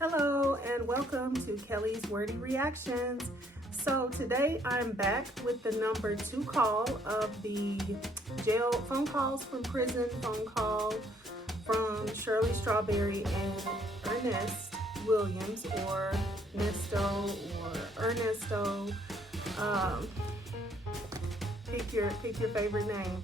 Hello and welcome to Kelly's Wordy Reactions. So today I'm back with the number 2 call of the jail phone calls from prison phone call from Shirley Strawberry and Ernest Williams, or Nesto, or Ernesto. Pick your favorite name.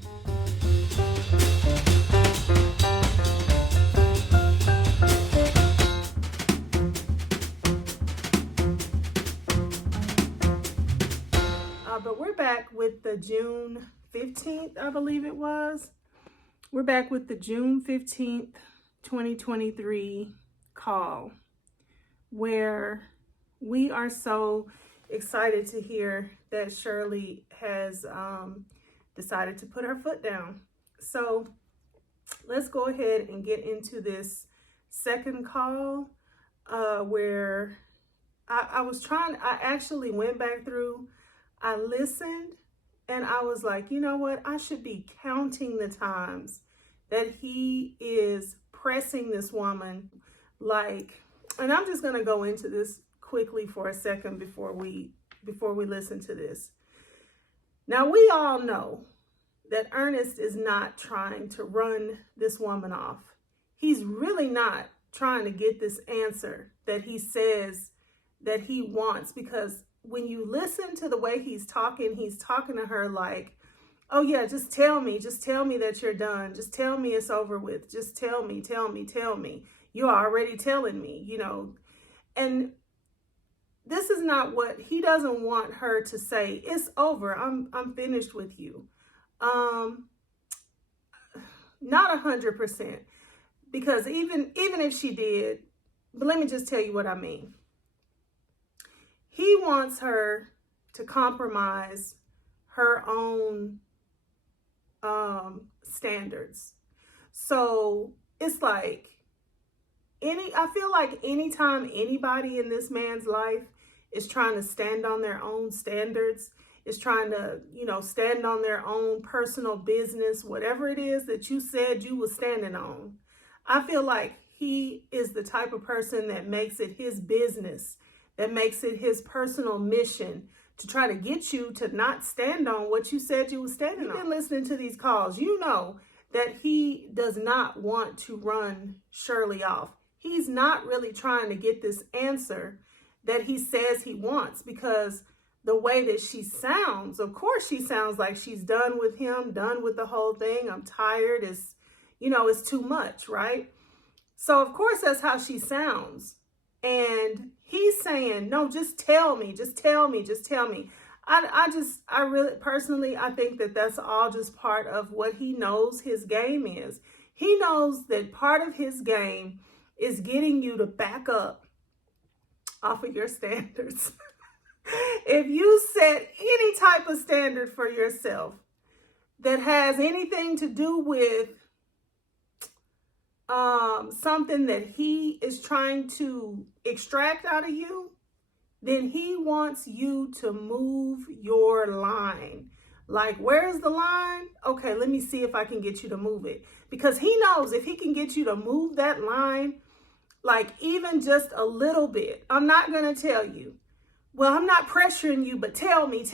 But we're back with the June 15th, I believe it was. We're back with the June 15th, 2023 call, where we are so excited to hear that Shirley has decided to put her foot down. So let's go ahead and get into this second call where I actually went back through. I listened and I was like, you know what? I should be counting the times that he is pressing this woman. And I'm just going to go into this quickly for a second before we listen to this. Now, we all know that Ernest is not trying to run this woman off. He's really not trying to get this answer that he says that he wants, because when you listen to the way he's talking to her like, oh yeah, just tell me that you're done. Just tell me it's over with. Just tell me. You're already telling me, you know. And this is not what he doesn't want her to say. It's over. I'm finished with you. Not 100%, because even if she did, but let me just tell you what I mean. He wants her to compromise her own standards. So it's like I feel like anytime anybody in this man's life is trying to stand on their own standards, is trying to, stand on their own personal business, whatever it is that you said you were standing on, I feel like he is the type of person that makes it his business, that makes it his personal mission to try to get you to not stand on what you said you were standing on. You've been listening to these calls. You know that he does not want to run Shirley off. He's not really trying to get this answer that he says he wants, because the way that she sounds, of course she sounds like she's done with him, done with the whole thing. I'm tired. It's too much, right? So of course that's how she sounds. And he's saying, no, just tell me. I really, personally, I think that that's all just part of what he knows his game is. He knows that part of his game is getting you to back up off of your standards. If you set any type of standard for yourself that has anything to do with something that he is trying to extract out of you, then he wants you to move your line. Like, where's the line? Okay, let me see if I can get you to move it. Because he knows if he can get you to move that line, like even just a little bit, I'm not going to tell you, well, I'm not pressuring you, but tell me.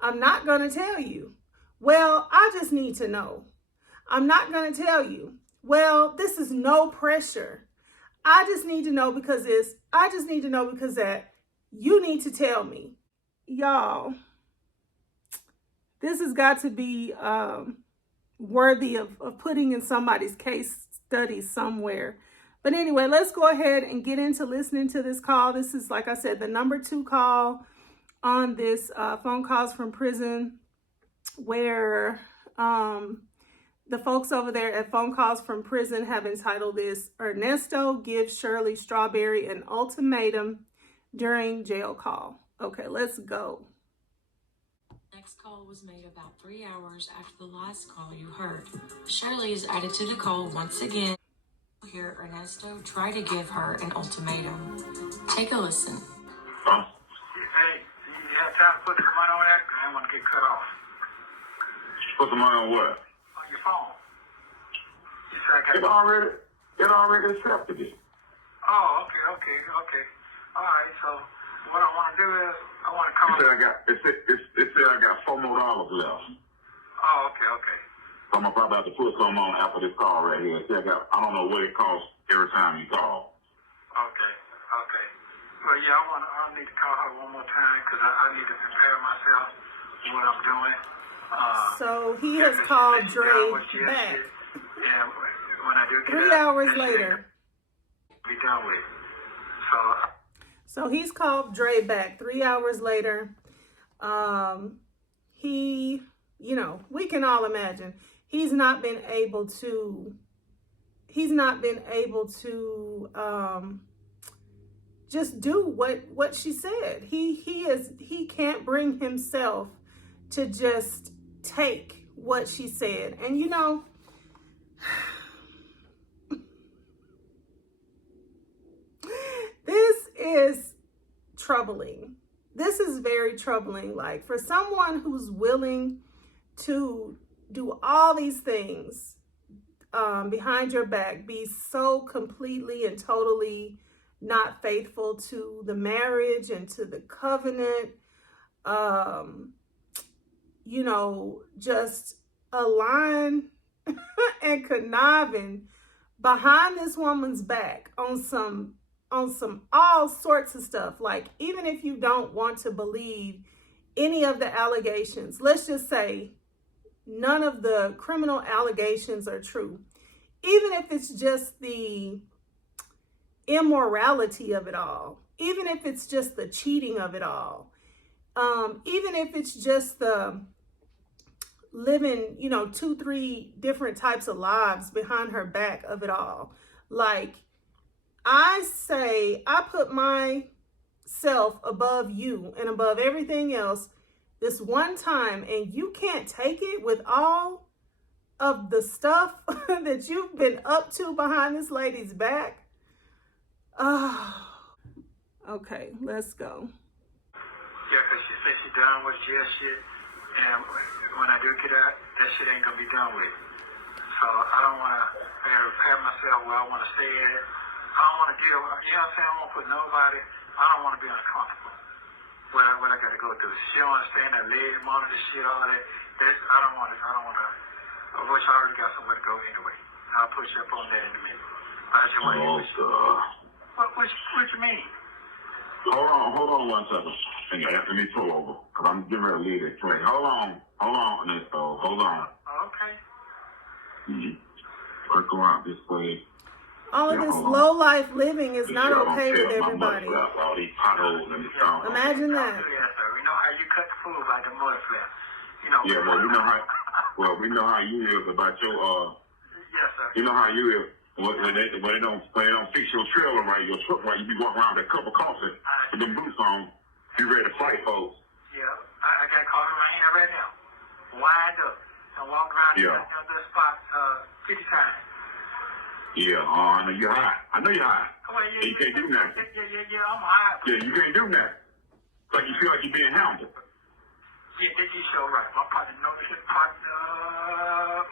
I'm not going to tell you. Well, I just need to know. I'm not going to tell you. Well, this is no pressure. I just need to know because that you need to tell me. Y'all, this has got to be worthy of putting in somebody's case study somewhere. But anyway, let's go ahead and get into listening to this call. This is, like I said, the number 2 call on this phone calls from prison, where the folks over there at Phone Calls from Prison have entitled this, Ernesto gives Shirley Strawberry an ultimatum during jail call. Okay, let's go. Next call was made about 3 hours after the last call you heard. Shirley is added to the call once again. Here, Ernesto try to give her an ultimatum. Take a listen. Hey, you have time to put the money on that? Because I don't want to get cut off. Put the money on what? On your phone. You said I got It already accepted it. Oh, do is I want to call. It said I got $4 more left. Oh, okay. So I'm about to put some on after this call right here. It said I don't know what it costs every time you call. Okay. Well, yeah, I need to call her one more time because I need to prepare myself what I'm doing. So he has called Dre back. And when I do get 3 hours later. Be done with. So he's called Dre back 3 hours later. He, we can all imagine he's not been able to just do what she said. He can't bring himself to just take what she said. And this is troubling. This is very troubling. Like, for someone who's willing to do all these things behind your back, be so completely and totally not faithful to the marriage and to the covenant, just align and conniving behind this woman's back on some all sorts of stuff. Like, even if you don't want to believe any of the allegations, let's just say none of the criminal allegations are true. Even if it's just the immorality of it all, even if it's just the cheating of it all, even if it's just the living, 2-3 different types of lives behind her back of it all. Like, I say, I put myself above you and above everything else this one time, and you can't take it with all of the stuff that you've been up to behind this lady's back. Okay, let's go. Yeah, because she said she's done with jail shit, and when I do get out, that shit ain't gonna be done with. So I don't want to prepare myself where I want to stay at. I don't want to deal with, I don't want to put nobody, I don't want to be uncomfortable. What I got to go through. She don't understand that leg monitor shit, all that. I don't want to, which I already got somewhere to go anyway. I'll push up on that in a minute. I just want to what you mean? Hold on 1 second. Let me pull over, because I'm getting ready to leave this place. Hold on, Nesto. Hold on. Okay. Work around this way. All of this low-life living is not okay with everybody. All these potholes and stuff. Imagine that. Yes, sir. We know how you cut the food by the mud flap. Yeah, we know how you is about your Yes, sir. You know how you is when they don't fix your trailer right, your truck right, you be walking around with a cup of coffee with them boots on, you ready to fight folks. Yeah, I got caught in my hand right now. Wind up. I walked around the spot 50 times. Yeah, I know you're hot. You can't do nothing. Yeah, I'm high. Yeah, you can't do nothing. Like you feel like you're being hounded. Yeah, this is so right. My partner knows his partner.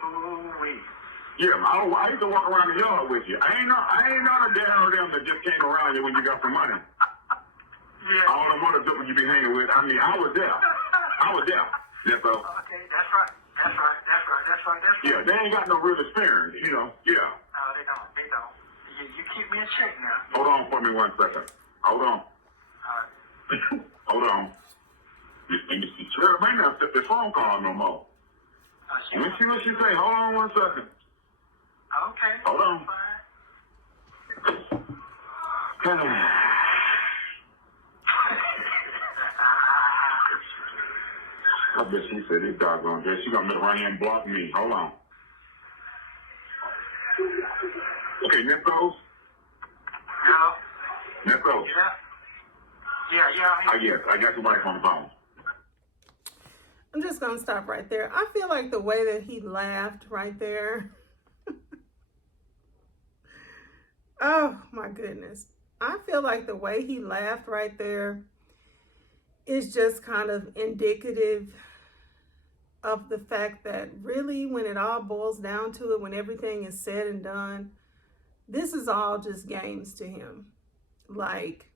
Ooh-wee. Yeah, I used to walk around the yard with you. I ain't not a damn them that just came around you when you got some money. Yeah. All the mother when you be hanging with. I mean, I was there. That's all. Okay, that's right. Yeah, they ain't got no real experience, Yeah. No, they don't. You keep me in check now. Hold on for me 1 second. Hold on. Hold on. Let me see. Shirley may not accept the phone call no more. Let me see what she say. Hold on 1 second. Okay. Hold on. I bet she said this doggone bitch. She gonna make right here and block me. Hold on. Okay, Nesto? Hello? Nesto? Yeah. Yes, I got your wife on the phone. I'm just going to stop right there. I feel like the way that he laughed right there. Oh, my goodness. I feel like the way he laughed right there is just kind of indicative of the fact that really, when it all boils down to it, when everything is said and done, this is all just games to him. Like,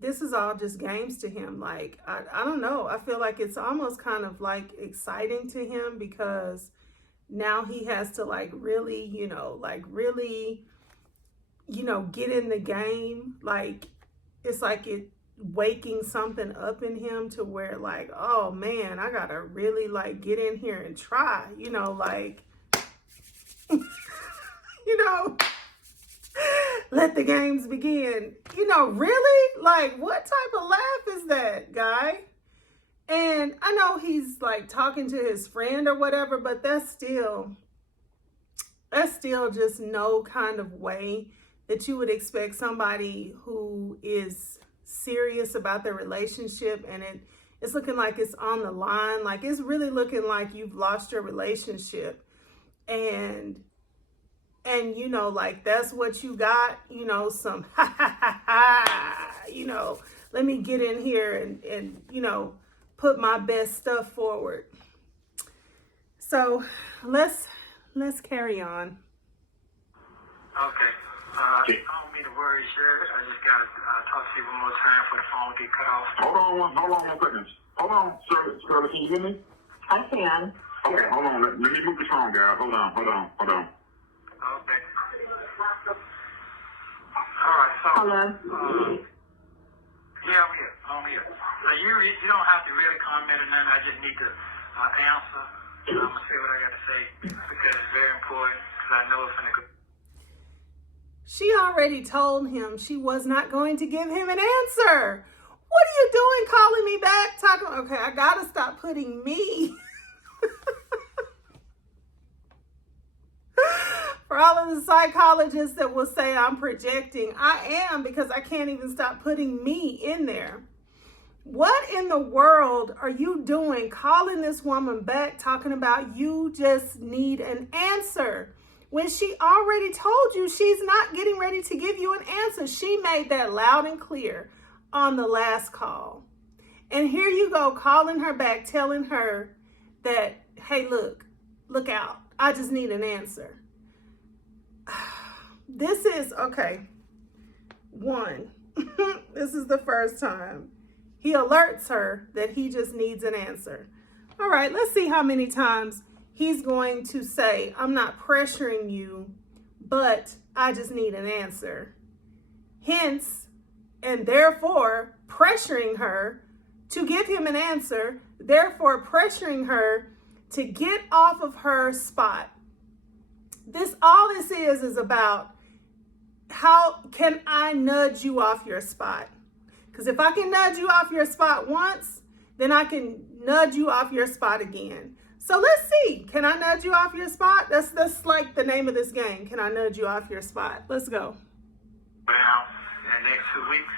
this is all just games to him. Like, I don't know. I feel like it's almost kind of like exciting to him because now he has to like really, get in the game. Like, it's like it waking something up in him to where like, oh man, I gotta really like get in here and try, like, let the games begin. Really? Like, what type of laugh is that, guy? And I know he's like talking to his friend or whatever, but that's still just no kind of way that you would expect somebody who is serious about their relationship and it's looking like it's on the line. Like, it's really looking like you've lost your relationship. And like, that's what you got, some let me get in here and put my best stuff forward. So let's carry on. Okay. I don't mean to worry, Shirley. I just got to talk to you one more time before the phone get cut off. Hold on 1 second. Hold on, Shirley, can you hear me? I can. Okay, hold on. Let me move the phone, guys. Hold on. Okay. All right, so... Hello? Yeah, I'm here. So you don't have to really comment or nothing. I just need to answer. I'm going to say what I got to say because it's very important because I know it's going to go... She already told him she was not going to give him an answer. What are you doing calling me back? Okay, I got to stop putting me. For all of the psychologists that will say I'm projecting, I am, because I can't even stop putting me in there. What in the world are you doing calling this woman back talking about you just need an answer when she already told you she's not getting ready to give you an answer? She made that loud and clear on the last call. And here you go calling her back, telling her that, hey, look out. I just need an answer. This is, okay, one, this is the first time he alerts her that he just needs an answer. All right, let's see how many times he's going to say, I'm not pressuring you, but I just need an answer. Hence, and therefore, pressuring her to give him an answer, therefore pressuring her to get off of her spot. All this is about how can I nudge you off your spot? Because if I can nudge you off your spot once, then I can nudge you off your spot again. So let's see. Can I nudge you off your spot? That's like the name of this game. Can I nudge you off your spot? Let's go. Now, in the next 2 weeks.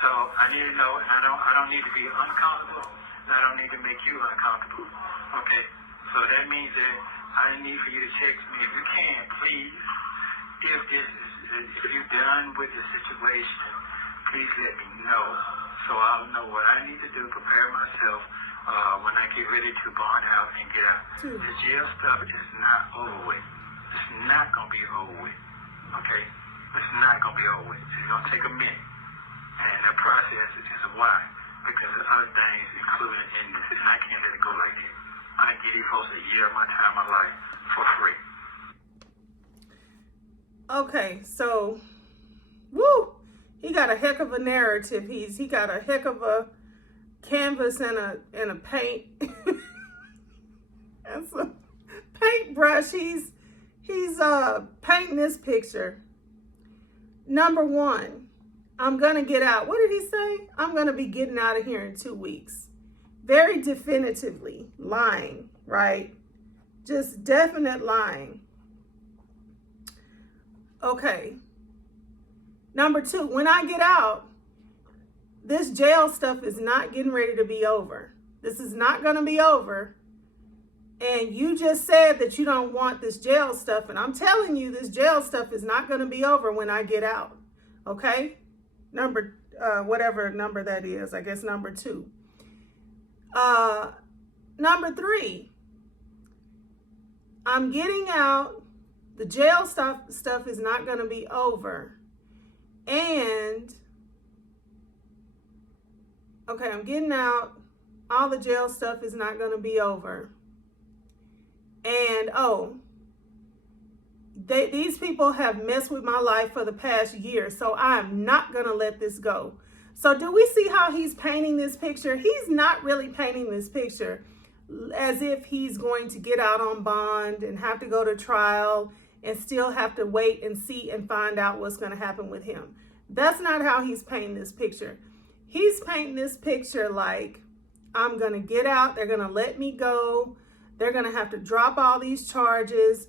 So I need to know, and I don't need to be uncomfortable, and I don't need to make you uncomfortable. Okay. So that means that I need for you to text me if you can, please. If you're done with the situation, please let me know so I'll know what I need to do, prepare myself when I get ready to bond out and get out. The jail stuff is not over with. It's not going to be over with. Okay? It's not going to be over with. It's going to take a minute. And the process is why. Because there's other things included in this, and I can't let it go like that. I give these folks a year of my time, my life, for free. Okay, so, woo, he got a heck of a narrative. He got a heck of a canvas and a paint and some paintbrush. He's painting this picture. Number one, I'm gonna get out. What did he say? I'm gonna be getting out of here in 2 weeks. Very definitively lying, right? Just definite lying. Okay. Number two, when I get out, this jail stuff is not getting ready to be over. This is not going to be over. And you just said that you don't want this jail stuff. And I'm telling you, this jail stuff is not going to be over when I get out. Okay? Whatever number that is, I guess number two. Number three, I'm getting out. The jail stuff is not going to be over. And okay, I'm getting out. All the jail stuff is not going to be over. And, oh, these people have messed with my life for the past year, so I'm not going to let this go. So do we see how he's painting this picture? He's not really painting this picture as if he's going to get out on bond and have to go to trial and still have to wait and see and find out what's going to happen with him. That's not how he's painting this picture. He's painting this picture like, I'm going to get out, they're going to let me go, they're going to have to drop all these charges,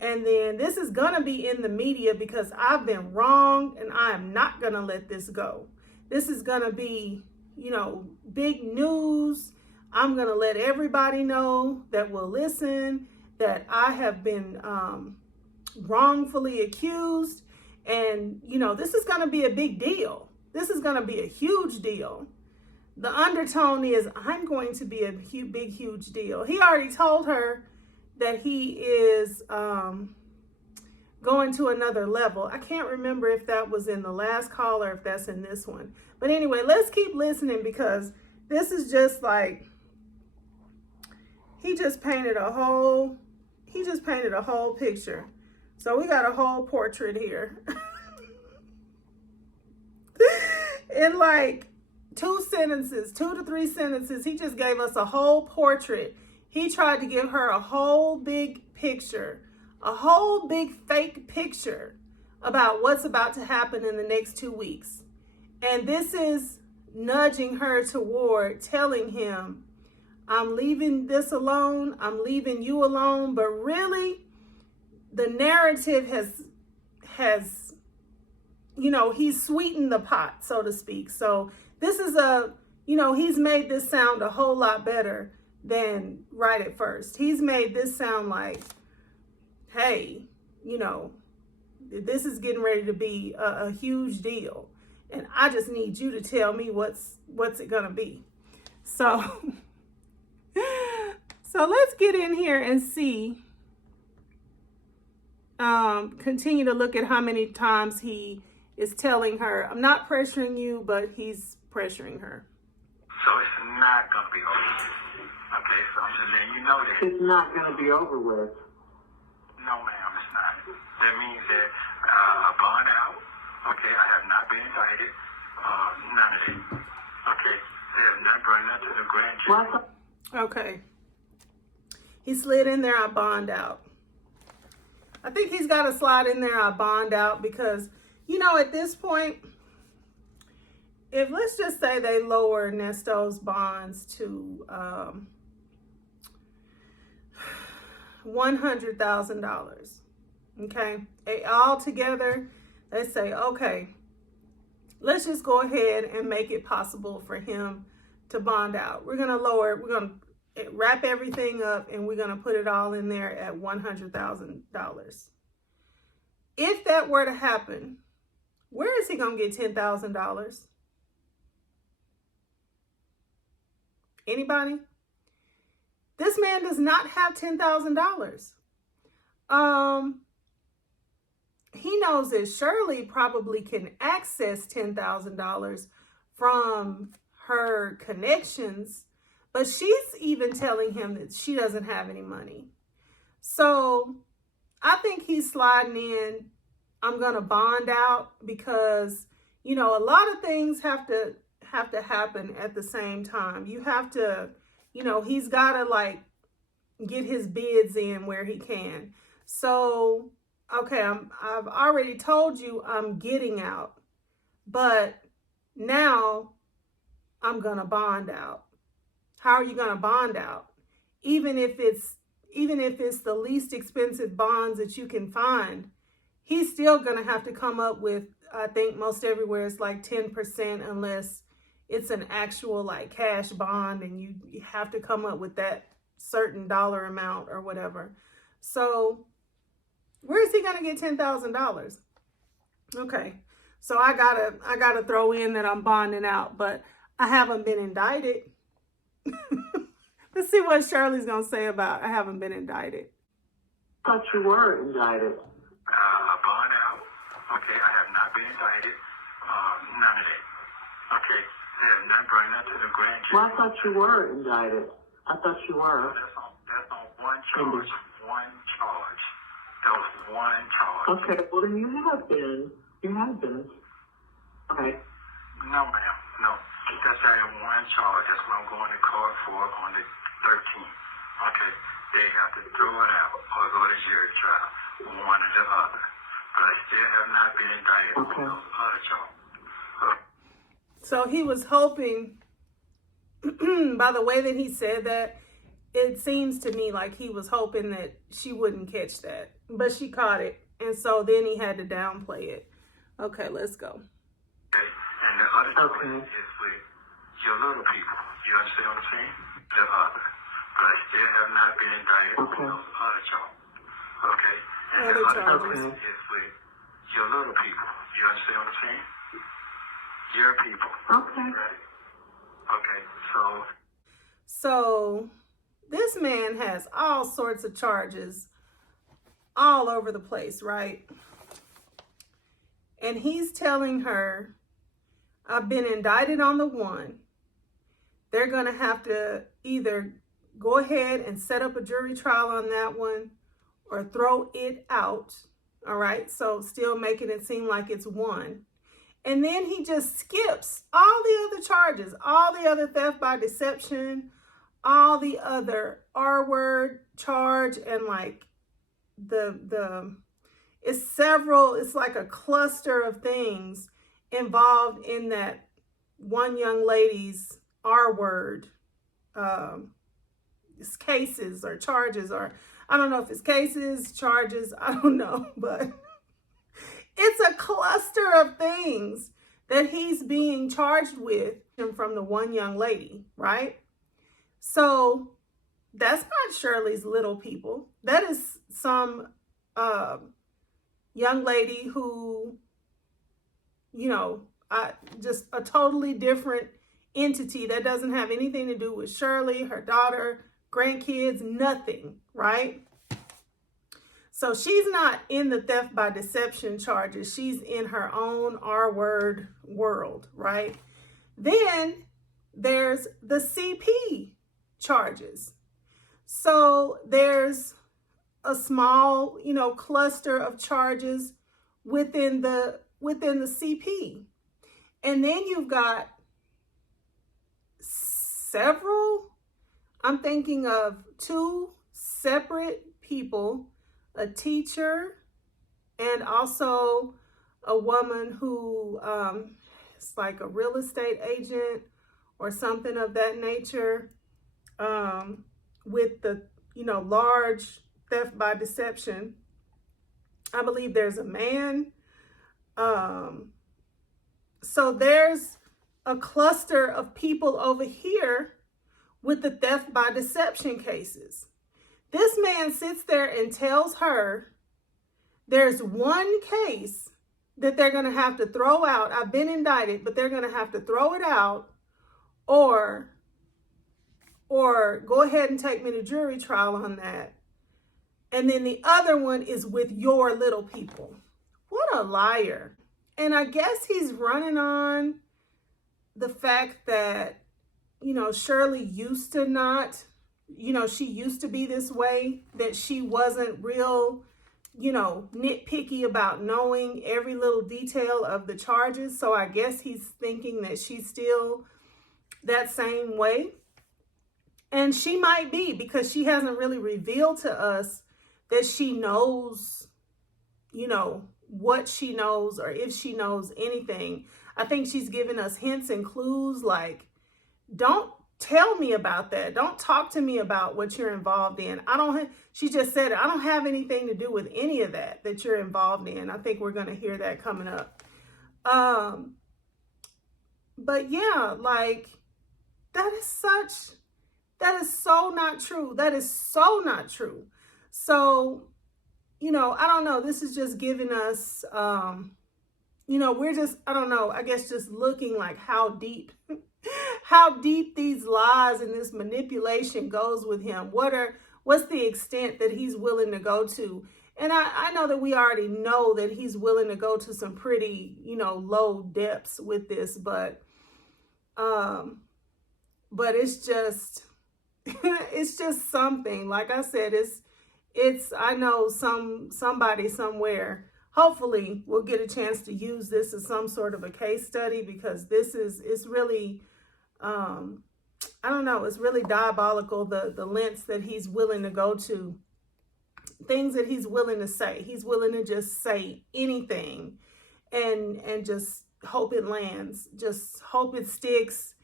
and then this is going to be in the media because I've been wrong and I am not going to let this go. This is going to be, you know, big news. I'm going to let everybody know that will listen that I have been wrongfully accused. And, you know, this is going to be a big deal. This is going to be a huge deal. The undertone is, I'm going to be a big, huge deal. He already told her that he is going to another level. I can't remember if that was in the last call or if that's in this one. But anyway, let's keep listening because this is just like, he just painted a whole picture. So we got a whole portrait here. In like 2 to 3 sentences, he just gave us a whole portrait. He tried to give her a whole big picture, a whole big fake picture about what's about to happen in the next 2 weeks. And this is nudging her toward telling him, I'm leaving this alone, I'm leaving you alone. But really, the narrative has, you know, he's sweetened the pot, so to speak. So this is he's made this sound a whole lot better than right at first. He's made this sound like, hey, you know, this is getting ready to be a huge deal. And I just need you to tell me what's it gonna be. So, so let's get in here and see. Continue to look at how many times he is telling her, I'm not pressuring you, but he's pressuring her. So it's not going to be over. Okay, so I'm just letting you know that. It's not going to be over with. No, ma'am, it's not. That means that I bond out. Okay, I have not been indicted. None of it. Okay, they have not brought nothing to the grand jury. What? Okay. He slid in there, I bond out. I think he's got to slide in there, I bond out, because, you know, at this point, if let's just say they lower Nesto's bonds to $100,000, okay? All together, they say, okay, let's just go ahead and make it possible for him to bond out. We're going to wrap everything up and we're going to put it all in there at $100,000. If that were to happen, where is he going to get $10,000? Anybody? This man does not have $10,000. He knows that Shirley probably can access $10,000 from her connections, but she's even telling him that she doesn't have any money. So I think he's sliding in, I'm going to bond out, because, you know, a lot of things have to happen at the same time. You have to, you know, he's got to like get his bids in where he can. So, okay, I've already told you I'm getting out, but now I'm going to bond out. How are you going to bond out? Even if it's the least expensive bonds that you can find, he's still going to have to come up with, I think most everywhere it's like 10%, unless it's an actual like cash bond and you have to come up with that certain dollar amount or whatever. So where is he going to get $10,000? Okay. So I gotta throw in that I'm bonding out, but I haven't been indicted. Let's see what Shirley's going to say about I haven't been indicted. I thought you were indicted. Bond out. Okay, I have not been indicted. None of that. Okay, Yeah, not bring that to the grand jury. Well, I thought you were indicted. I thought you were. That's on one charge. One charge. That was one charge. Okay, well then you have been. You have been. Okay. No, ma'am. No. That's one charge. That's what I'm going to court for on the 13th. Okay. They have to throw it out or go to jury trial. One or the other. But I still have not been indicted on those other charges. So he was hoping, by the way that he said that, it seems to me like he was hoping that she wouldn't catch that. But she caught it. And so then he had to downplay it. Okay, let's go. Okay. And the other charge is with your little people. You understand what I'm saying? The other. But I still have not been indicted on those other charges. Okay? And Other the other charges. charge is with your little people. You understand what I'm saying? Your people. Okay. Right? Okay. So this man has all sorts of charges all over the place, right? And he's telling her, I've been indicted on the one. They're going to have to either go ahead and set up a jury trial on that one or throw it out. All right. So still making it seem like it's one. And then he just skips all the other charges, all the other theft by deception, all the other R-word charge, and like it's like a cluster of things involved in that one young lady's R-word cases or charges, or I don't know if it's cases, charges, I don't know, but it's a cluster of things that he's being charged with from the one young lady, right? So that's not Shirley's little people. That is some young lady who, just a totally different entity that doesn't have anything to do with Shirley, her daughter, grandkids, nothing, right? So she's not in the theft by deception charges. She's in her own R-word world, right? Then there's the CP charges. So there's a small, cluster of charges within the CP. And then you've got several, I'm thinking of 2 separate people, a teacher and also a woman who is like a real estate agent or something of that nature, with the, large theft by deception. I believe there's a man. So there's a cluster of people over here with the theft by deception cases. This man sits there and tells her there's one case that they're going to have to throw out. I've been indicted, but they're going to have to throw it out or go ahead and take me to jury trial on that. And then the other one is with your little people. What a liar. And I guess he's running on the fact that, Shirley used to not, she used to be this way, that she wasn't real, nitpicky about knowing every little detail of the charges. So I guess he's thinking that she's still that same way. And she might be, because she hasn't really revealed to us that she knows, what she knows or if she knows anything. I think she's giving us hints and clues like, don't tell me about that. Don't talk to me about what you're involved in. She just said, I don't have anything to do with any of that you're involved in. I think we're going to hear that coming up. But yeah, like that is so not true. That is so not true. So, I don't know. This is just giving us, we're just, I don't know, I guess just looking like how deep these lies and this manipulation goes with him. What's the extent that he's willing to go to? And I know that we already know that he's willing to go to some pretty, low depths with this, but But it's just, it's just something. Like I said, it's, I know somebody somewhere, hopefully we'll get a chance to use this as some sort of a case study, because it's really, I don't know, it's really diabolical, the lengths that he's willing to go to, things that he's willing to say. He's willing to just say anything and just hope it lands, just hope it sticks,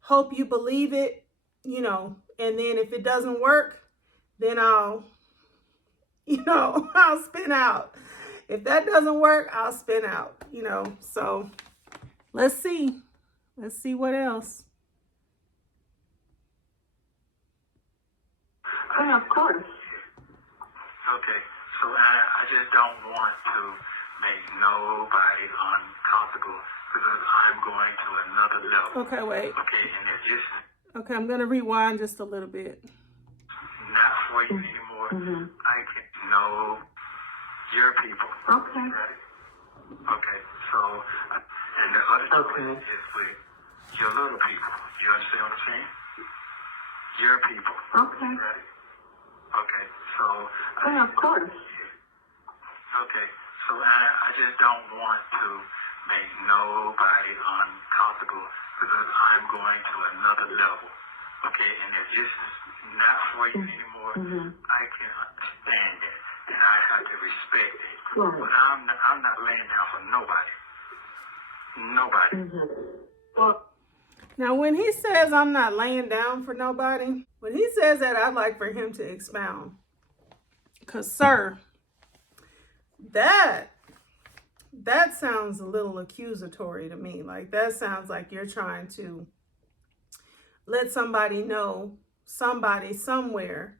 hope you believe it, you know, and then if it doesn't work, then I'll I'll spin out. If that doesn't work, I'll spin out, you know. So let's see what else. Of course. Okay, so I just don't want to make nobody uncomfortable because I'm going to another level. Okay, wait. Okay, and if this Okay, I'm gonna rewind just a little bit. not for you anymore, I can know your people. Okay. Right? Okay, so, and the other choice is with your little people. You understand what I'm saying? Your people. Okay. Right? Okay, so. Of course. Okay, so I just don't want to make nobody uncomfortable because I'm going to another level. Okay, and if this is not for you anymore, I can understand it, and I have to respect it. Right. But I'm not laying down for nobody. Nobody. Well, Now, when he says I'm not laying down for nobody, when he says that, I'd like for him to expound. Because, sir, that sounds a little accusatory to me. Like, that sounds like you're trying to let somebody know, somebody somewhere,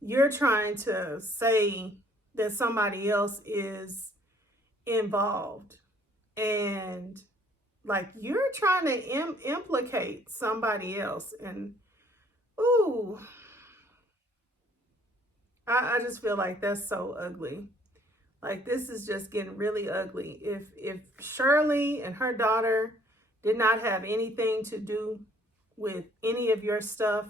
you're trying to say that somebody else is involved. And like you're trying to implicate somebody else. And ooh, I just feel like that's so ugly. Like this is just getting really ugly. If Shirley and her daughter did not have anything to do with any of your stuff,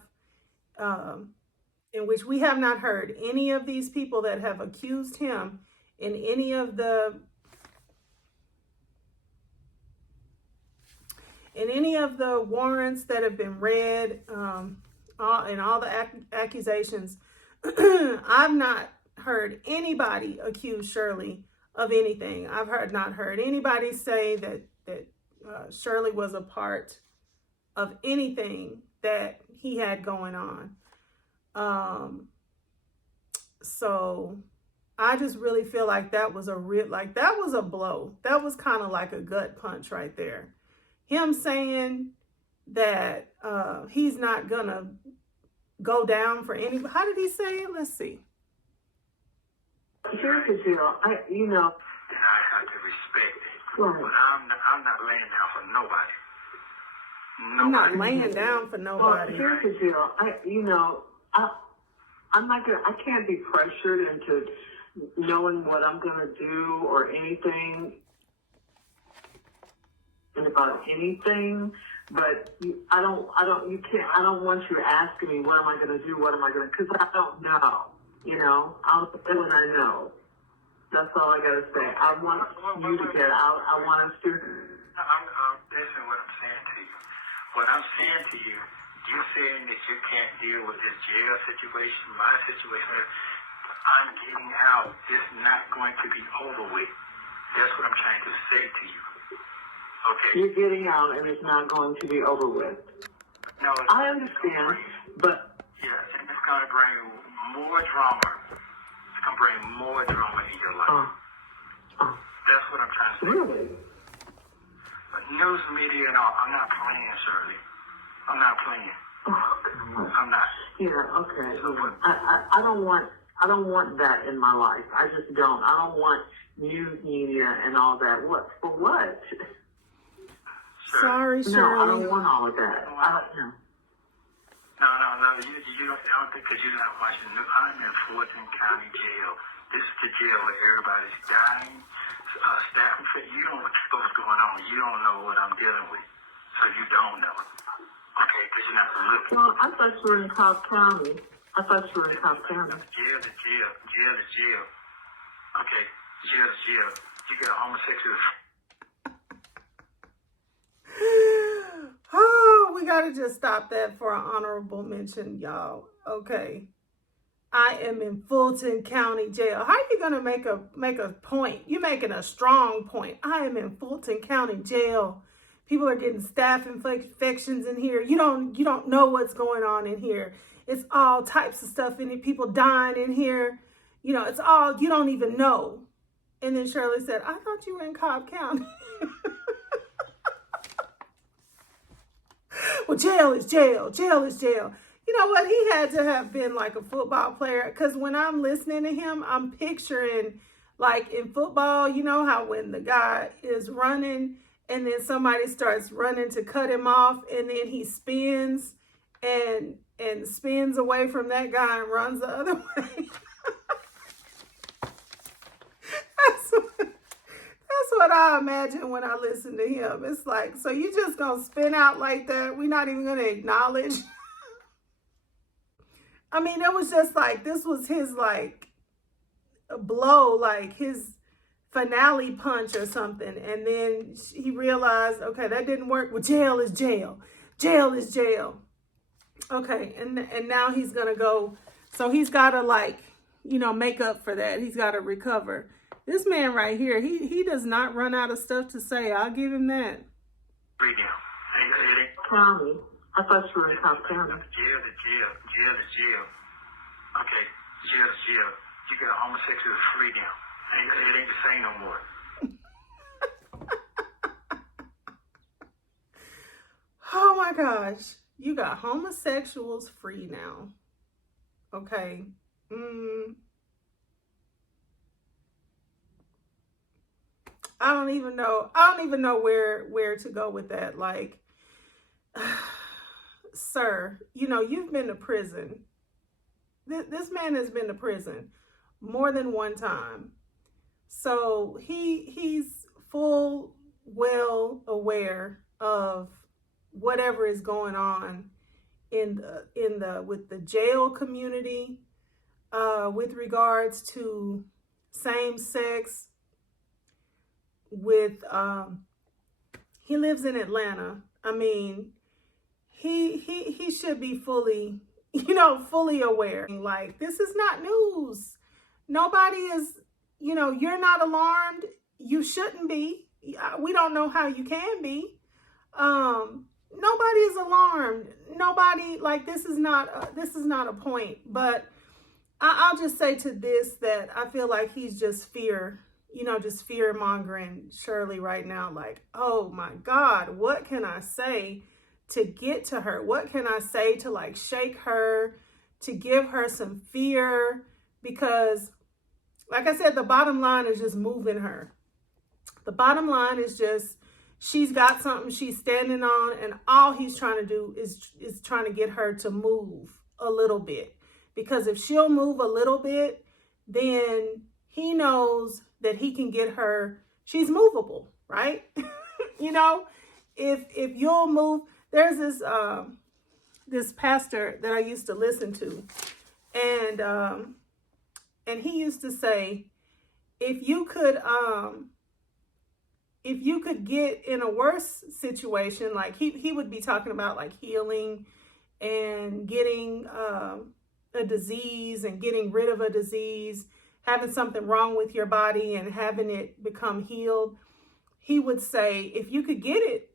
in which we have not heard any of these people that have accused him in any of the warrants that have been read, and all the accusations, I've not heard anybody accuse Shirley of anything. I've not heard anybody say that Shirley was a part of anything that he had going on. So I just really feel like that was that was a blow. That was kind of like a gut punch right there. Him saying that he's not gonna go down for any. How did he say it? Let's see. Here's the deal. And I have to respect it. Right. But I'm not laying down for nobody. I'm not laying down for Well, nobody. here's the deal. I can't be pressured into knowing what I'm gonna do or anything about anything. But I don't want you asking me what am I gonna do, because I don't know. I'll say what I know. That's all I gotta say. I want you to get out. I want us to. Listen what I'm saying to you. What I'm saying to you, you're saying that you can't deal with this jail situation, my situation. I'm getting out. It's not going to be over with. That's what I'm trying to say to you. Okay? You're getting out and it's not going to be over with. No, I understand, but yeah, and it's going to bring more drama. It's going to bring more drama in your life. That's what I'm trying to say. really, News media and all, I'm not playing, Shirley. I'm not playing. God. I'm not. Yeah, okay. I don't want that in my life. I just don't. I don't want news media and all that. What for? What? Sorry, Shirley. No, I don't want all of that. No. You don't. I don't think because you're not watching news. I'm in Fulton County Jail. This is the jail where everybody's dying. Staff, you don't know what's going on. You don't know what I'm dealing with. So you don't know. Okay, because you're not looking. Well, I thought you were in Cobb County. I thought you were in Cobb County. Jail to jail, jail to jail. Okay, jail to jail. You got homosexual. Oh, we gotta just stop that for an honorable mention, y'all. Okay. I am in Fulton County Jail. How are you gonna make a point? You're making a strong point. I am in Fulton County Jail. People are getting staph infections in here. You don't know what's going on in here. It's all types of stuff in it. People dying in here. You know, it's all, you don't even know. And then Shirley said, I thought you were in Cobb County. Well, jail is jail. Jail is jail. You know what? He had to have been like a football player, because when I'm listening to him, I'm picturing like in football, you know how when the guy is running and then somebody starts running to cut him off, and then he spins and spins away from that guy and runs the other way. That's what I imagine when I listen to him. It's like, so you just gonna spin out like that? We're not even gonna acknowledge. I mean, it was just like, this was his like a blow, like his finale punch or something. And then he realized, okay, that didn't work. Well, jail is jail. Jail is jail. Okay, and now he's gonna go. So he's gotta like, you know, make up for that. He's gotta recover. This man right here, he does not run out of stuff to say. I'll give him that. County. I thought you were in Cobb County. Jail to jail, jail to jail. Okay, jail to jail. You got homosexual freedom. It ain't the same no more. Oh my gosh. You got homosexuals free now. Okay. I don't even know where to go with that. Like, sir, you know, you've been to prison. This man has been to prison more than one time. So he's full well aware of whatever is going on with the jail community, with regards to same sex. With he lives in Atlanta. I mean, he should be fully aware. Like, this is not news. Nobody is, you're not alarmed. You shouldn't be. We don't know how you can be. Nobody is alarmed. Nobody, like, this is not a point. But I'll just say to this that I feel like he's just just fear mongering Shirley right now. Like, oh my God, what can I say to get to her? What can I say to like shake her, to give her some fear? Because like I said, the bottom line is just moving her. The bottom line is just, she's got something she's standing on, and all he's trying to do is trying to get her to move a little bit. Because if she'll move a little bit, then he knows that he can get her, she's movable, right? If you'll move, there's this pastor that I used to listen to, and he used to say, if you could get in a worse situation, like he would be talking about like healing and getting a disease and getting rid of a disease, having something wrong with your body and having it become healed. He would say, if you could get it,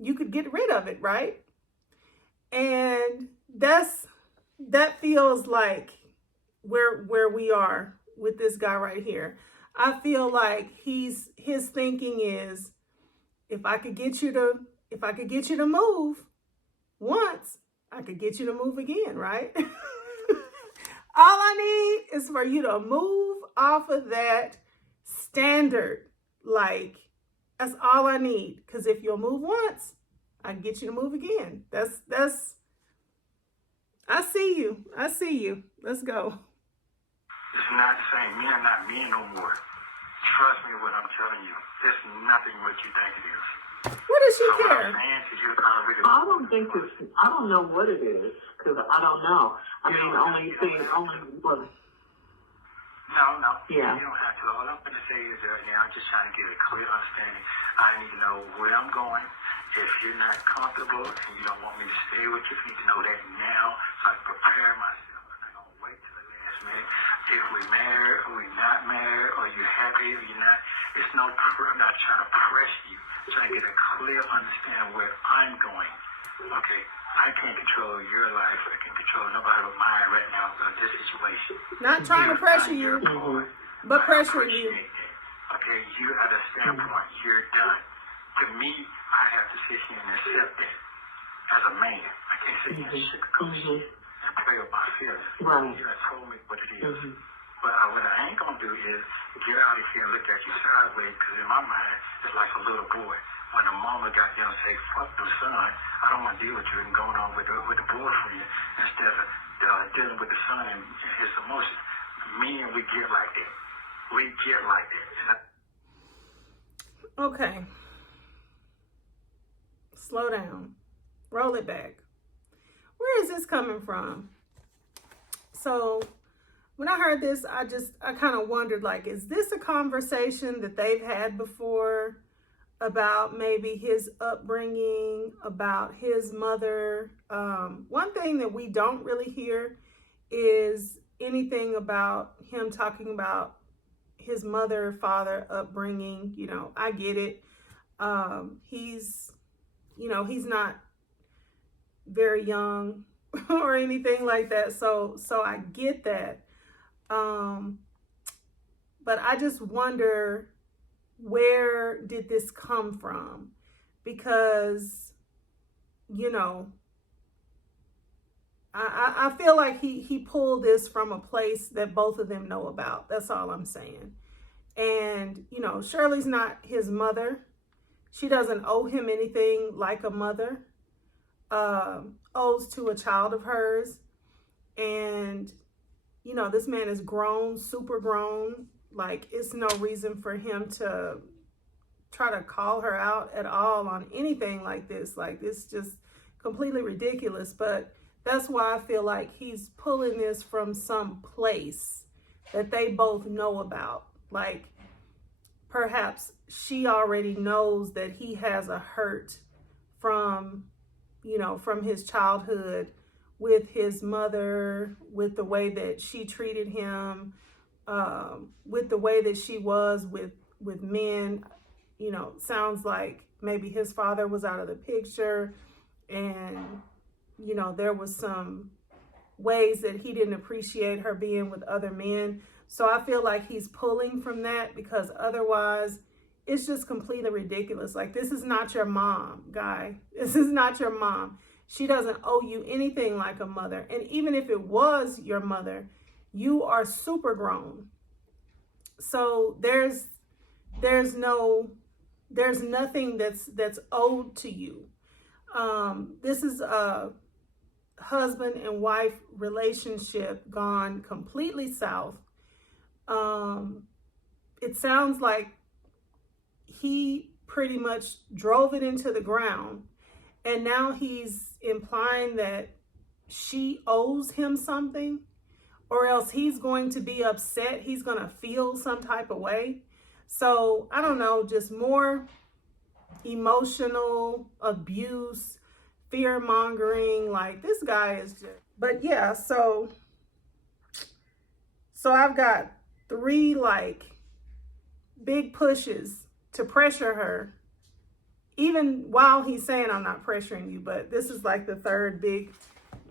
you could get rid of it, right? And that feels like where we are with this guy right here. I feel like his thinking is, if I could get you to move once, I could get you to move again, right? All I need is for you to move off of that standard. Like, that's all I need. Because if you'll move once, I can get you to move again. I see you. Let's go. It's not the same. Me are not me no more. Trust me what I'm telling you. It's nothing what you think it is. What does she So what care? I'm saying to you, already. I don't think it's, I don't know what it is, because I don't know. I mean, well, No. Yeah. You don't have to. All I'm going to say is that, I'm just trying to get a clear understanding. I need to know where I'm going. If you're not comfortable and you don't want me to stay with you need to know that now so I can prepare myself. I'm not going to wait till the last minute. If we're married or we're not married or you're happy or you're not, it's no, I'm not trying to press you. I'm trying to get a clear understanding where I'm going. Okay? I can't control your life. I can't control nobody but mine right now about this situation. Not trying to pressure you, but pressuring you. Okay, you at a standpoint, you're done. To me, I have to sit here and accept that as a man. I can't sit here and sugarcoat shit and play with my feelings. Right. You have told me what it is. But what I ain't gonna do is get out of here and look at you sideways, because in my mind, it's like a little boy. When the mama got there and say, fuck the son, I don't want to deal with you and going on with the boyfriend instead of dealing with the son and his emotions. Men, we get like that. We get like that. Okay. Slow down. Roll it back. Where is this coming from? So when I heard this, I kind of wondered, like, is this a conversation that they've had before about maybe his upbringing, about his mother? One thing that we don't really hear is anything about him talking about his mother, father, upbringing. I get it. He's not very young or anything like that. So I get that. But I just wonder, where did this come from? Because, I feel like he pulled this from a place that both of them know about. That's all I'm saying. And, Shirley's not his mother. She doesn't owe him anything like a mother owes to a child of hers. And, this man is grown, super grown. Like, it's no reason for him to try to call her out at all on anything like this. Like, it's just completely ridiculous. But that's why I feel like he's pulling this from some place that they both know about. Like, perhaps she already knows that he has a hurt from his childhood with his mother, with the way that she treated him, with the way that she was with men. Sounds like maybe his father was out of the picture, and, there was some ways that he didn't appreciate her being with other men. So I feel like he's pulling from that, because otherwise it's just completely ridiculous. Like, this is not your mom, guy. This is not your mom. She doesn't owe you anything like a mother. And even if it was your mother, you are super grown. So there's nothing that's owed to you. This is a husband and wife relationship gone completely south. It sounds like he pretty much drove it into the ground, and now he's implying that she owes him something, or else he's going to be upset. He's going to feel some type of way. So I don't know, just more emotional abuse, fear mongering. Like, this guy is just, but yeah, so I've got 3 like big pushes to pressure her, even while he's saying I'm not pressuring you. But this is like the 3rd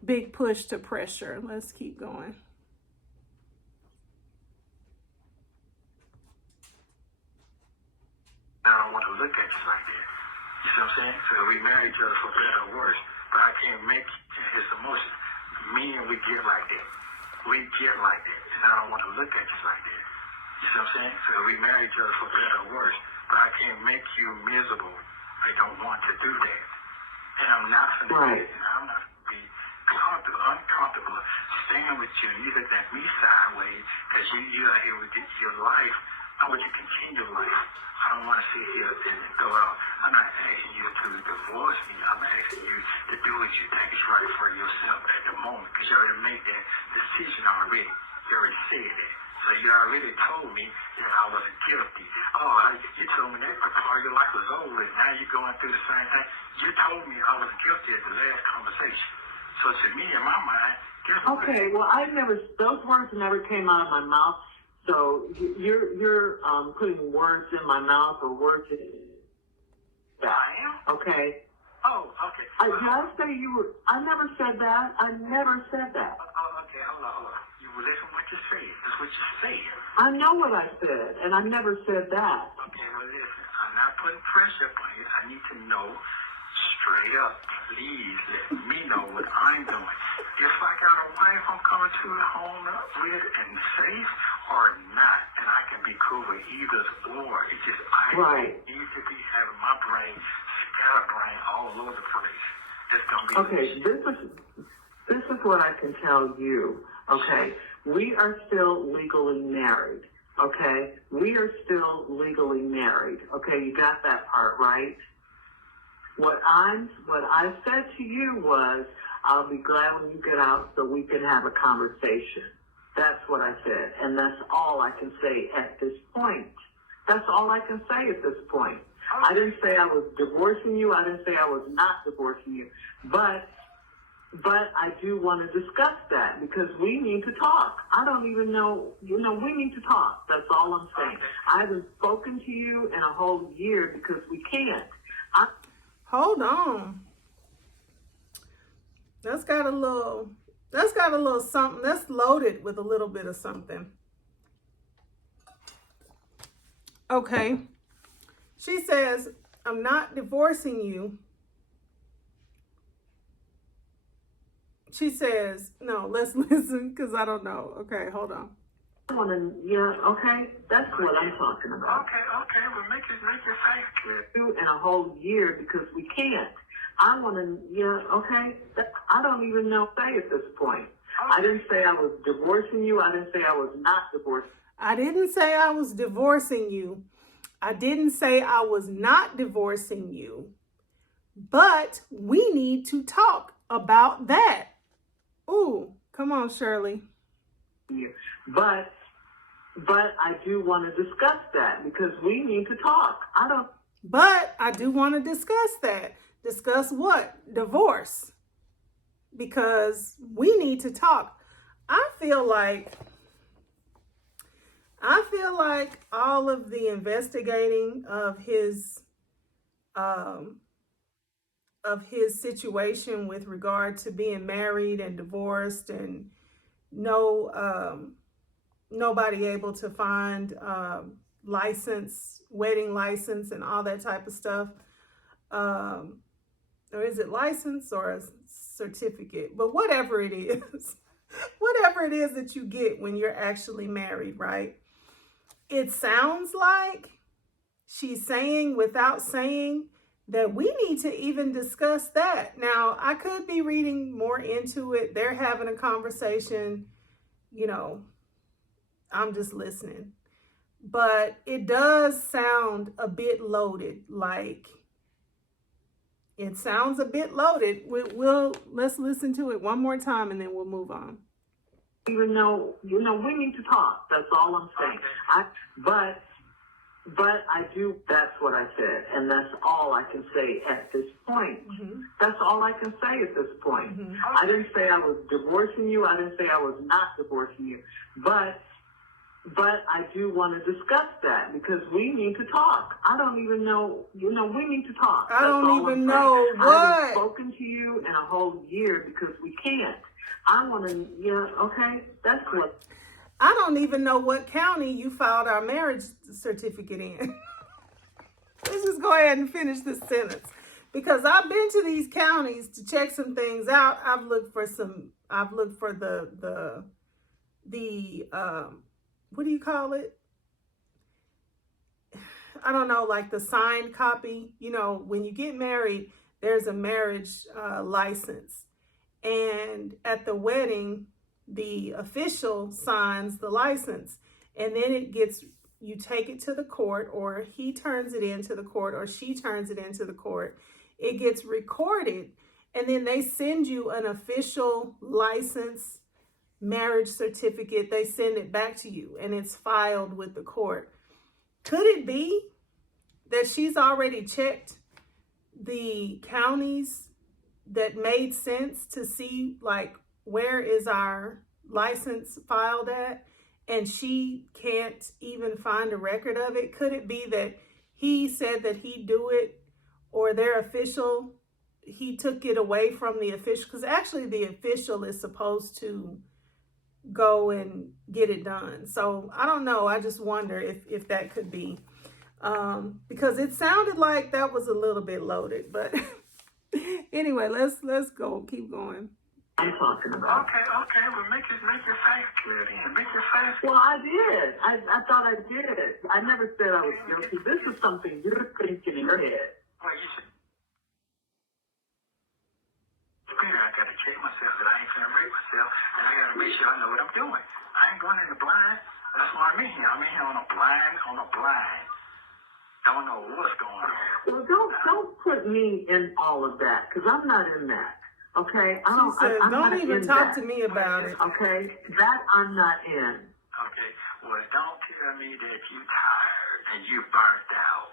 big push to pressure. Let's keep going. I don't want to look at you like that. You see what I'm saying? So we marry each other for better or worse, but I can't make his emotions. Me and we get like that. We get like that, and I don't want to look at you like that. You see what I'm saying? So we marry each other for better or worse, but I can't make you miserable. I don't want to do that. And I'm not going to do it, and I'm not going to be uncomfortable staying with you. You look at me sideways because you out here with your life I want you to continue life. I don't want to sit here and go out. I'm not asking you to divorce me. I'm asking you to do what you think is right for yourself at the moment, because you already made that decision already. You already said that. So you already told me that I was guilty. You told me that before your life was over with. Now you're going through the same thing. You told me I was guilty at the last conversation. So to me, in my mind, guess what? Okay, well, those words never came out of my mouth. So you're putting words in my mouth or words in that. I am? Okay. Oh, okay. Did I say you were? I never said that. I never said that. Oh, okay. Hold on. You listen to what you say. That's what you say. I know what I said, and I never said that. Okay, well, listen. I'm not putting pressure upon you. I need to know straight up. Please let me know what I'm doing. If I got a wife I'm coming to home with and safe or not, and I can be cool with either or. It's just I need to be having my brain scatterbrain all over the place. It's gonna be this is what I can tell you. Okay, we are still legally married. Okay, we are still legally married. Okay, you got that part right. What I said to you was, I'll be glad when you get out so we can have a conversation. That's what I said, and that's all I can say at this point. That's all I can say at this point. I didn't say I was divorcing you. I didn't say I was not divorcing you. But I do want to discuss that because we need to talk. I don't even know, we need to talk. That's all I'm saying. I haven't spoken to you in a whole year because we can't. Hold on. That's got a little something. That's loaded with a little bit of something. Okay. She says, I'm not divorcing you. She says, no, let's listen because I don't know. Okay, hold on. Okay, that's what I'm talking about. Okay, well, make your face clear. In a whole year because we can't. I want to, okay. I don't even know what to say at this point. I didn't say I was divorcing you. I didn't say I was not divorcing. I didn't say I was divorcing you. I didn't say I was not divorcing you. But we need to talk about that. Ooh, come on, Shirley. But I do want to discuss that because we need to talk. But I do want to discuss that. Discuss what? Divorce. Because we need to talk. I feel like all of the investigating of his situation with regard to being married and divorced and nobody able to find wedding license and all that type of stuff. Or is it license or a certificate? But whatever it is, whatever it is that you get when you're actually married, right? It sounds like she's saying without saying that we need to even discuss that. Now, I could be reading more into it. They're having a conversation, I'm just listening. But it does sound a bit loaded, it sounds a bit loaded. Let's listen to it one more time and then we'll move on. Even though, we need to talk. That's all I'm saying. But I do, that's what I said. And that's all I can say at this point. Mm-hmm. That's all I can say at this point. Mm-hmm. I didn't say I was divorcing you. I didn't say I was not divorcing you. But I do want to discuss that because we need to talk. I don't even know, we need to talk. I don't even know what. I haven't spoken to you in a whole year because we can't. I want to, okay, that's what. I don't even know what county you filed our marriage certificate in. Let's just go ahead and finish this sentence. Because I've been to these counties to check some things out. I've looked for the what do you call it? I don't know, like the signed copy. When you get married, there's a marriage license. And at the wedding, the official signs the license. And then it gets you take it to the court, or he turns it into the court, or she turns it into the court, it gets recorded, and then they send you an official license marriage certificate. They send it back to you, and it's filed with the court. Could it be that she's already checked the counties that made sense to see, like, where is our license filed at, and she can't even find a record of it? Could it be that he said that he'd do it, or their official, he took it away from the official? Because actually the official is supposed to go and get it done. So I don't know. I just wonder if that could be, because it sounded like that was a little bit loaded. But anyway, let's go. Keep going. I'm talking about. Okay. Well, make your face clear then. Make your face clear. Well, I did. I thought I did. I never said I was guilty. This is something you're thinking in your head. Well, you should. I gotta check myself that I ain't finna rape myself, and I gotta make sure I know what I'm doing. I ain't going in the blind. That's why I'm in here. I'm in here on a blind. Don't know what's going on. Well, don't put me in all of that, because I'm not in that. Okay? She says, don't even talk to me about it. Okay? That I'm not in. Okay. Well, don't tell me that you tired and you burnt out.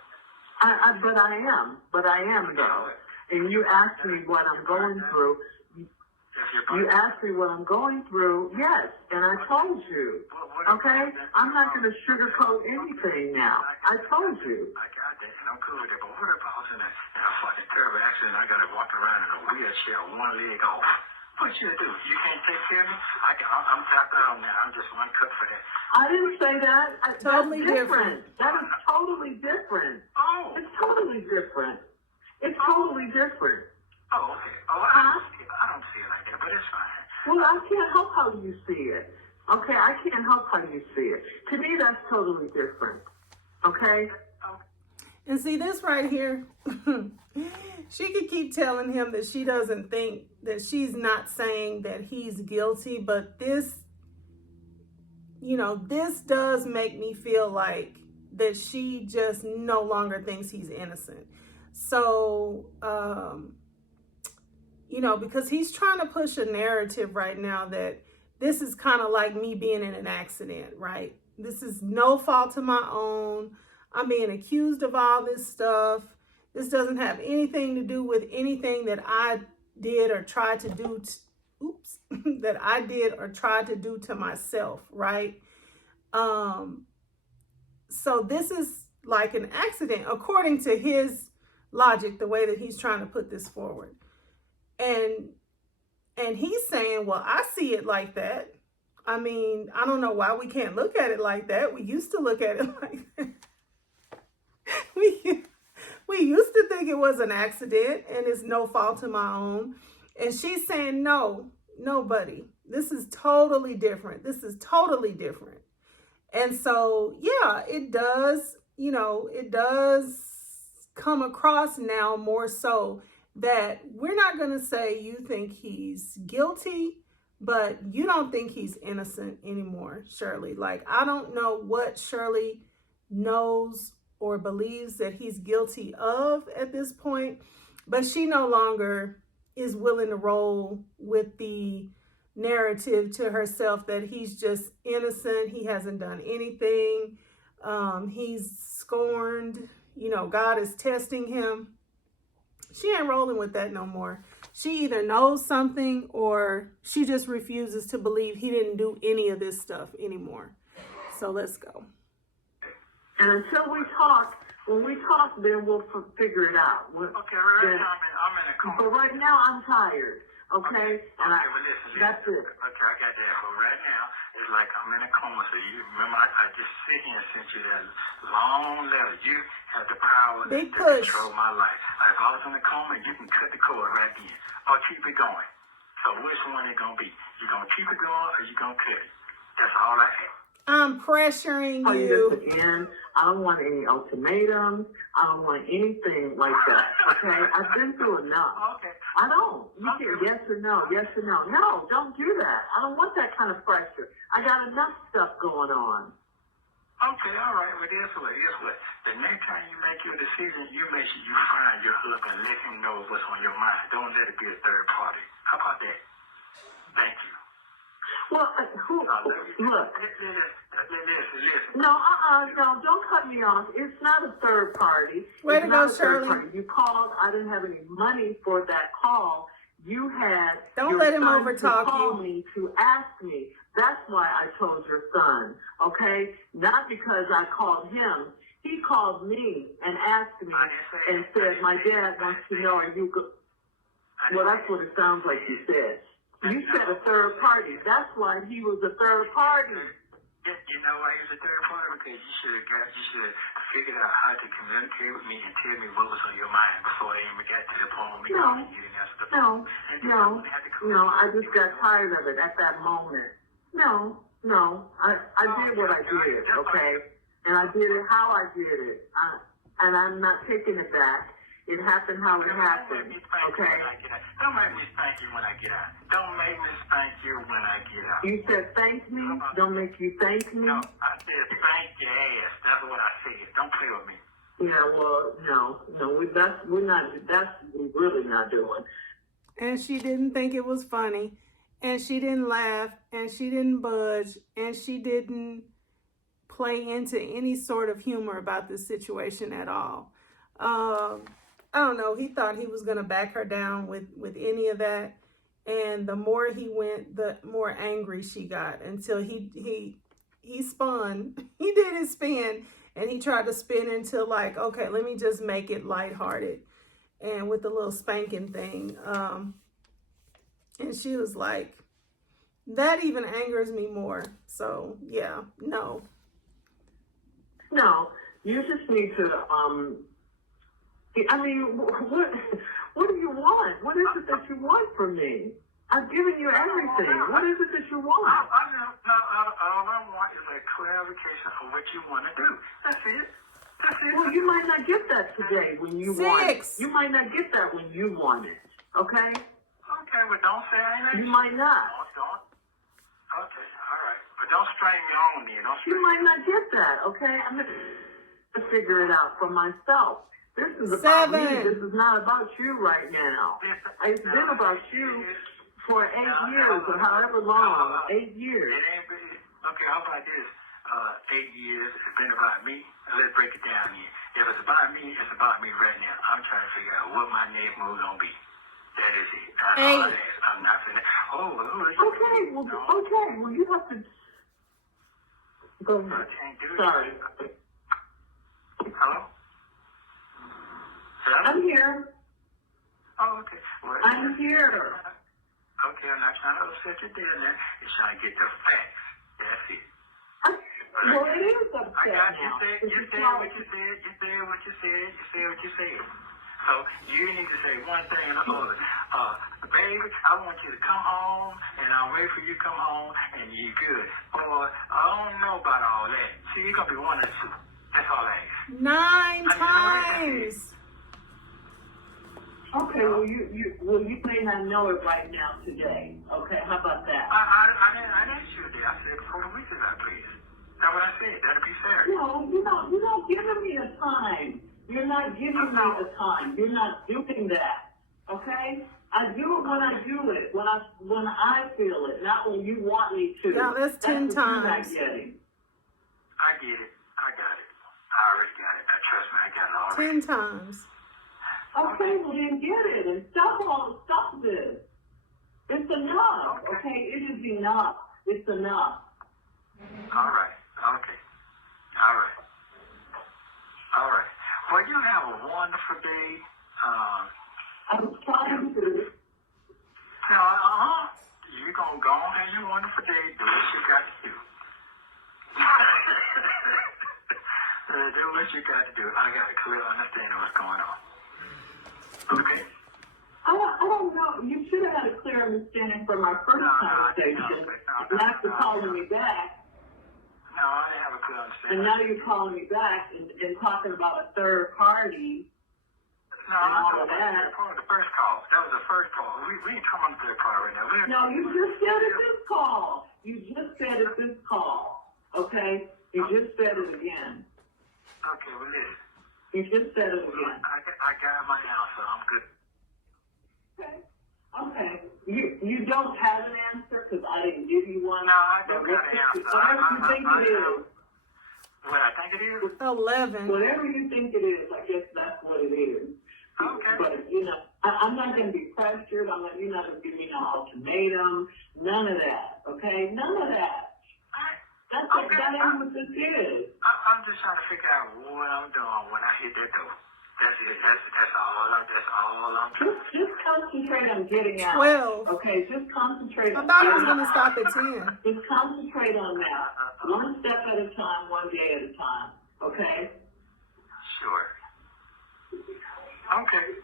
But I am though. And you asked me what I'm going through. You asked me what I'm going through. Yes, and I told you. Okay? I'm not going to sugarcoat anything now. I told you. I got that, and I'm cool with that. But what if I was in a fucking terrible accident? I got to walk around in a wheelchair, one leg off. What you do? You can't take care of me? I'm tapped out now. I'm just one cut for that. I didn't say that. Totally That's different. That is totally different. Oh. It's totally different. It's totally different. Oh, okay. Oh, I don't see it like that, but it's fine. Well, I can't help how you see it. Okay, I can't help how you see it. To me, that's totally different. Okay? And see this right here, she could keep telling him that she doesn't think, that she's not saying that he's guilty, but this, this does make me feel like that she just no longer thinks he's innocent. So, because he's trying to push a narrative right now that this is kind of like me being in an accident, right? This is no fault of my own. I'm being accused of all this stuff. This doesn't have anything to do with anything that I did or tried to do. That I did or tried to do to myself, right? So this is like an accident, according to his logic, the way that he's trying to put this forward. And he's saying, well, I see it like that. I mean, I don't know why we can't look at it like that. We used to look at it like that. We used to think it was an accident and it's no fault of my own. And she's saying, no, buddy, this is totally different. This is totally different. And so, yeah, it does, it does come across now more so that we're not going to say you think he's guilty, but you don't think he's innocent anymore, Shirley. Like, I don't know what Shirley knows or believes that he's guilty of at this point, but she no longer is willing to roll with the narrative to herself that he's just innocent. He hasn't done anything. He's scorned. God is testing him. She ain't rolling with that no more. She either knows something or she just refuses to believe he didn't do any of this stuff anymore. So let's go. And until we talk, when we talk, then we'll figure it out. Okay, right now I'm in a coma. But right now I'm tired. Okay? Well, listen. That's it. Okay, I got that. But right now, it's like I'm in a coma. So you remember, I just sit here and sent you that long letter. You have the power to control my life. Like, if I was in a coma, you can cut the cord right then. Or keep it going. So which one it going to be? You going to keep it going or you going to cut it? That's all I have. I'm pressuring you. Again, I don't want any ultimatums. I don't want anything like that. Okay? I've been through enough. Okay. I don't. You can yes or no, yes or no. No, don't do that. I don't want that kind of pressure. I got enough stuff going on. Okay, all right. Well, guess what? The next time you make your decision, you make sure you find your husband and let him know what's on your mind. Don't let it be a third party. How about that? Thank you. Well, look. Listen. No, no, don't cut me off. It's not a third party. Way It's to not go, a third Shirley. party. You called. I didn't have any money for that call. You had. Don't your let him son overtalk to call you. me to ask me. That's why I told your son. Okay, not because I called him. He called me and asked me and said, "My dad wants to know, are you good?" Well, that's what it sounds like you said. You said a third party. That's why he was a third party. You know why he's a third party? Because you should have figured out how to communicate with me and tell me what was on your mind before I even got to the point where we calling you didn't answer the phone. No, I just got tired of it at that moment. No, I did what I did, okay? And I did it how I did it. And I'm not taking it back. It happened how it happened, okay? Don't make me spank you when I get out. Don't make me spank you when I get out. You said thank me? Don't make you thank me? No, I said spank your ass. That's what I said. Don't play with me. Yeah, well, that's we're really not doing. And she didn't think it was funny, and she didn't laugh, and she didn't budge, and she didn't play into any sort of humor about this situation at all. I don't know. He thought he was going to back her down with any of that. And the more he went, the more angry she got until he spun. He did his spin, and he tried to spin into like, okay, let me just make it lighthearted. And with the little spanking thing. And she was like, that even angers me more. So yeah, no. No, you just need to, I mean, what do you want? What is it that you want from me? I've given you everything. What is it that you want? All I want is a clarification of what you want to do. That's it. Well, you might not get that today when you want it. You might not get that when you want it. Okay? Okay, but don't say I ain't. You might not. Don't. Okay, all right. But don't string me on me. You might not get that, okay? I'm going to figure it out for myself. This is about me. This is not about you right now. It's been about you for 8 years or however long. 8 years. It ain't been. Okay, how about this? 8 years, it's been about me. Let's break it down here. If it's about me, it's about me right now. I'm trying to figure out what my next move gonna be. That is it. That's all I ask. I'm not finna. Okay, well, you have to go ahead. I can't do Sorry. it. Hello? I'm here. Oh, okay. Well, I'm here. Okay, I'm not trying to upset you there now. You're trying to get the facts. That's it. Well, it is upset I got you. now. You said what you said. You said what you said. You said what you said. So you need to say one thing or the other. Baby, I want you to come home, and I'll wait for you to come home, and you're good. Boy, I don't know about all that. See, you're going to be one of the two. That's all I ask. 9 times. Okay, well, you may not know it right now today. Okay, how about that? I didn't ask you today. I said before the week is out, please. That's what I said. That'll be fair. No, you're not giving me a time. You're not giving me a time. You're not doing that. Okay? I do it when I do it. When I feel it, not when you want me to. Yeah, that's 10 what times. You're not getting. I get it. I got it. I already got it. Trust me, I got it already. 10 times. Okay, well then get it and stop this. It's enough. Okay, it is enough. It's enough. All right. Okay. All right. All right. Well, you have a wonderful day. I was trying to. You're going to go on and have your wonderful day. Do what you got to do. Do what you got to do. I got a clear understanding of what's going on. Okay? I don't know. You should have had a clear understanding from our first conversation. And after calling me back. No, I didn't have a clear understanding. And now you're calling me back and talking about a third party. No, I'm talking about the first call. That was the first call. We ain't talking about the third call right now. No, you just said it this call. You just said it this call. Okay? You just said it You just said it again. I got my answer. I'm good. Okay. You don't have an answer because I didn't give you one. No, I do got an answer. Whatever you think it is. What I think it is? 11. Whatever you think it is, I guess that's what it is. Okay. But, you know, I'm not going to be pressured. You're not going to give me no ultimatum. None of that. Okay? None of that. That ain't what this is. I'm just trying to figure out what I'm doing when I hit that door. That's it. That's all I'm doing. Just concentrate on getting out. 12. Okay, just concentrate I on thought it was getting going to stop at 10. Just concentrate on that. One step at a time, one day at a time. Okay? Sure. Okay.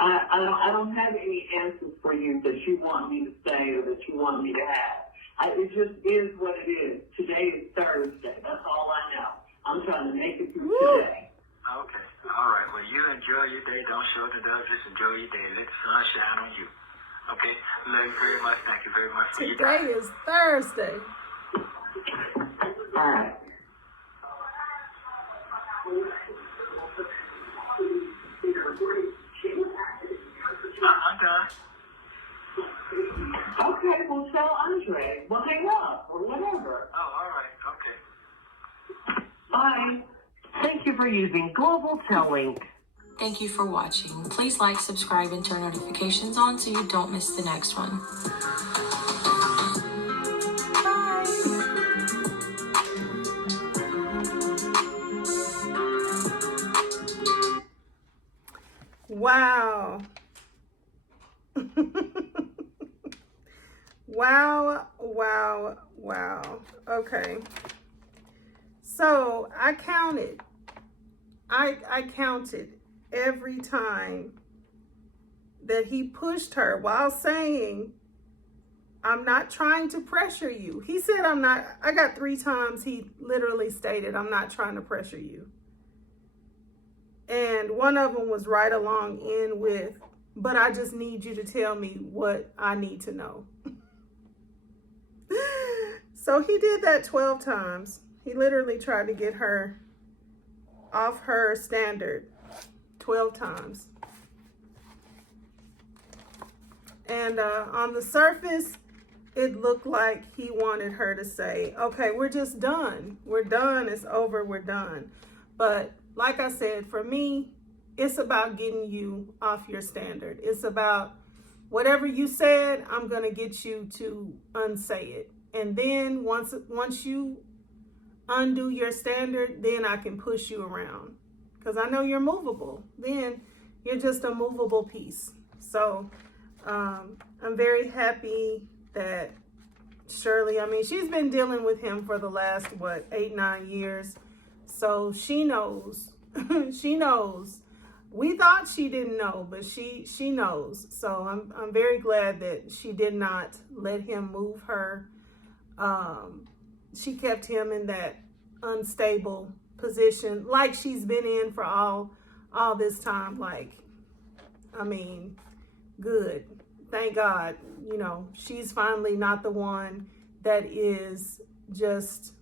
I don't have any answers for you that you want me to say or that you want me to have. It just is what it is. Today is Thursday. That's all I know. I'm trying to make it through today. Okay. All right. Well, you enjoy your day. Don't show the dove. Just enjoy your day. Let the sun shine on you. Okay? Love you very much. Thank you very much for your time. Today is Thursday. All right. I'm done. Okay, well, tell Andre. Well, hang up or whatever. Oh, all right. Okay. Bye. Thank you for using Global Tellink. Thank you for watching. Please like, subscribe, and turn notifications on so you don't miss the next one. Wow. Wow. Okay. So I counted. I counted every time that he pushed her while saying, I'm not trying to pressure you. He said, I'm not. I got 3 times he literally stated, I'm not trying to pressure you. And one of them was right along in with, but I just need you to tell me what I need to know. So he did that 12 times. He literally tried to get her off her standard 12 times. And on the surface, it looked like he wanted her to say, okay, we're just done. We're done. It's over. We're done. But like I said, for me, it's about getting you off your standard. It's about whatever you said, I'm going to get you to unsay it. And then once you undo your standard, then I can push you around. Because I know you're movable. Then you're just a movable piece. So I'm very happy that Shirley, she's been dealing with him for the last, 8-9 years. So she knows. She knows. We thought she didn't know, but she knows. So I'm very glad that she did not let him move her. She kept him in that unstable position like she's been in for all this time. Good. Thank God, she's finally not the one that is just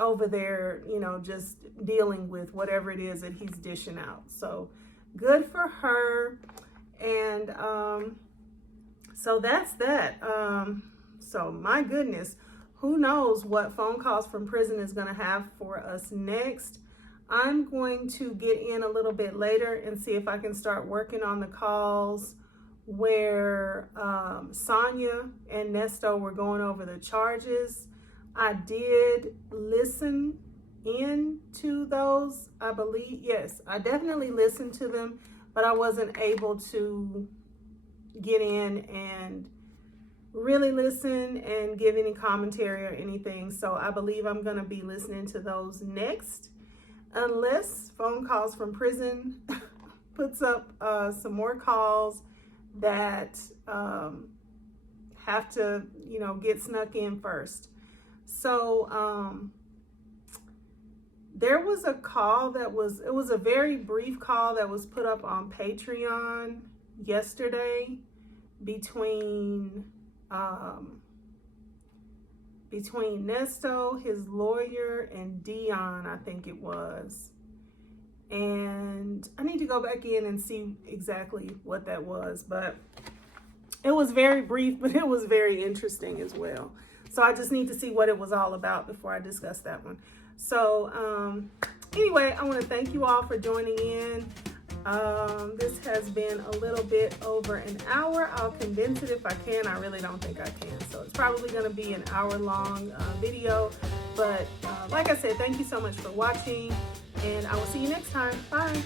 over there, just dealing with whatever it is that he's dishing out. So good for her. And so that's that. So my goodness, who knows what phone calls from prison is going to have for us next. I'm going to get in a little bit later and see if I can start working on the calls where Sonia and Nesto were going over the charges. I did listen in to those, I believe. Yes, I definitely listened to them, but I wasn't able to get in and really listen and give any commentary or anything. So I believe I'm going to be listening to those next, unless phone calls from prison puts up some more calls that have to, get snuck in first. So there was a call it was a very brief call that was put up on Patreon yesterday between Nesto, his lawyer, and Dion, I think it was. and I need to go back in and see exactly what that was, but it was very brief, but it was very interesting as well. So I just need to see what it was all about before I discuss that one. So anyway, I want to thank you all for joining in. This has been a little bit over an hour. I'll condense it if I can. I really don't think I can. So it's probably going to be an hour-long video. But like I said, thank you so much for watching, and I will see you next time. Bye.